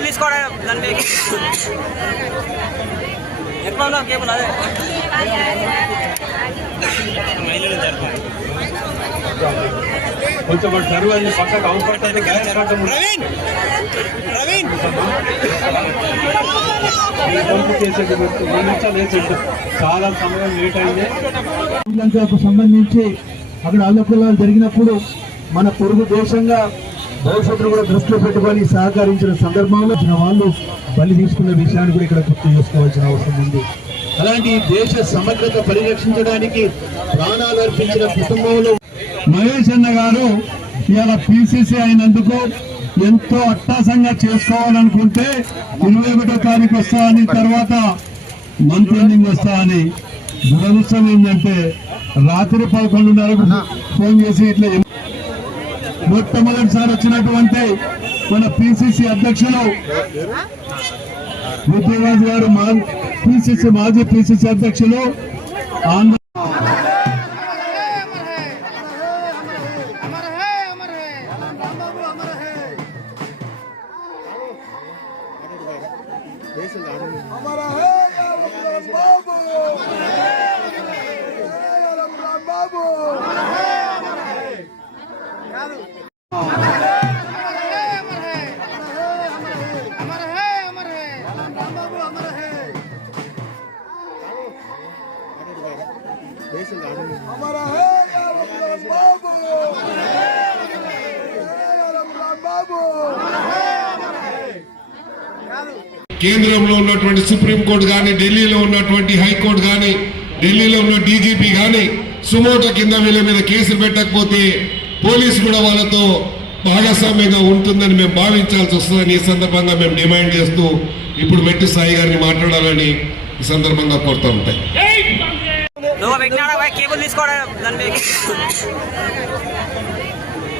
తీసుకోవడం దాని మీద. ఎట్లా ఉన్నావు కేబుల్ అదే? కొంచెం పక్కకు కట్టం ప్రవీణ్! ప్రవీణ్! పంపు నిమిషాలు చాలా సమయం లేట్ అయింది. శ్రీలంకకు సంబంధించి అక్కడ అల్లకొల్లాలు జరిగినప్పుడు మన పొరుగు దేశంగా భవిష్యత్తును కూడా దృష్టిలో పెట్టుకొని సహకరించిన సందర్భంలో వాళ్ళు బలి తీసుకున్న విషయాన్ని కూడా ఇక్కడ గుర్తు చేసుకోవాల్సిన అవసరం ఉంది. అలాంటి దేశ సమగ్రత పరిరక్షించడానికి ప్రాణాలు అర్పించిన కుటుంబంలో మహేష్ అన్న గారు ఇవాళ పిసిసి అయినందుకు ఎంతో అట్టాసంగా చేసుకోవాలనుకుంటే ఇరవై ఒకటో తారీఖు వస్తా అని తర్వాత మంత్ ఎండింగ్ వస్తా అని దురదృష్టం ఏంటంటే రాత్రి పదకొండున్నరకు ఫోన్ చేసి ఇట్లా మొట్టమొదటిసారి వచ్చినటువంటి మన పిసిసి అధ్యక్షులు విద్యారాజు గారు మా పిసిసి మాజీ పిసిసి అధ్యక్షులు ఆంధ్ర కేంద్రంలో ఉన్నటువంటి సుప్రీంకోర్టు కానీ ఢిల్లీలో ఉన్నటువంటి హైకోర్టు కానీ ఢిల్లీలో ఉన్న డీజీపీ కానీ సుమోట కింద వీళ్ళ మీద కేసులు పెట్టకపోతే పోలీసు కూడా వాళ్ళతో భాగస్వామ్యంగా ఉంటుందని మేము భావించాల్సి వస్తుందని ఈ సందర్భంగా మేము డిమాండ్ చేస్తూ ఇప్పుడు మెట్టి సాయి గారిని మాట్లాడాలని ఈ సందర్భంగా కోరుతూ ఉంటాయి. నువ్వు పెట్టినాడా పోయి కేబుల్ తీసుకోవడం దాని మీద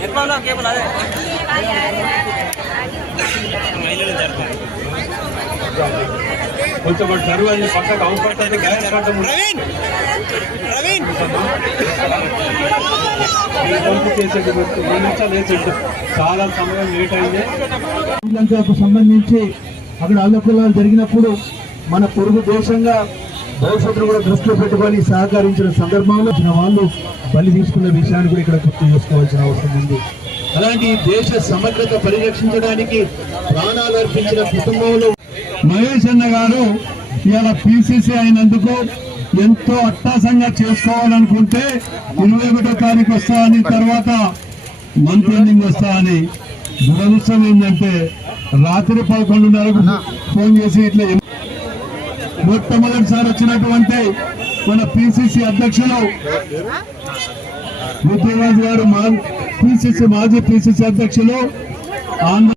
ఎట్లా ఉన్నావు కేబుల్ అదే? కొంచెం టర్వ్ అది పక్కకు అవపడుతుంది గ్యాస్ కట్టం ప్రవీణ్! ప్రవీణ్! పంపు చేసేది రెండు నిమిషాలు వేసేది చాలా సమయం లేట్ అయింది. సంబంధించి అక్కడ అల్లకొల్లాలు జరిగినప్పుడు మన పొరుగు దేశంగా భవిష్యత్తును కూడా దృష్టిలో పెట్టుకొని సహకరించిన సందర్భంలో వాళ్ళు బలి తీసుకున్న విషయాన్ని కూడా ఇక్కడ గుర్తు చేసుకోవాల్సిన అవసరం ఉంది. అలాంటి దేశ సమగ్రత పరిరక్షించడానికి ప్రాణాలు అర్పించిన కుటుంబంలో మహేష్ అన్న గారు ఇవాళ పిసిసి అయినందుకు ఎంతో అట్టాసంగా చేసుకోవాలనుకుంటే ఇరవై ఒకటో తారీఖు వస్తా అని తర్వాత మంత్ ఎండింగ్ వస్తా అని దురదృష్టం ఏంటంటే రాత్రి పదకొండున్నరకు ఫోన్ చేసి ఇట్లా మొట్టమొదటిసారి వచ్చినటువంటి మన పిసిసి అధ్యక్షులు విద్యారాజు గారు పిసిసి మాజీ పిసిసి అధ్యక్షులు ఆంధ్ర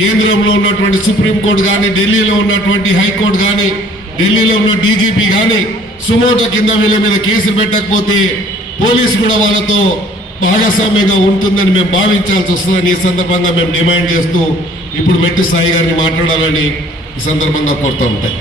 కేంద్రంలో ఉన్నటువంటి సుప్రీంకోర్టు కానీ ఢిల్లీలో ఉన్నటువంటి హైకోర్టు కానీ ఢిల్లీలో ఉన్న డీజీపీ కానీ సుమోటో కింద వీళ్ళ మీద కేసులు పెట్టకపోతే పోలీసు కూడా వాళ్ళతో భాగస్వామ్యంగా ఉంటుందని మేము భావించాల్సి వస్తుందని ఈ సందర్భంగా మేము డిమాండ్ చేస్తూ ఇప్పుడు మెట్టి సాయి గారిని మాట్లాడాలని ఈ సందర్భంగా కోరుతూ ఉంటాయి.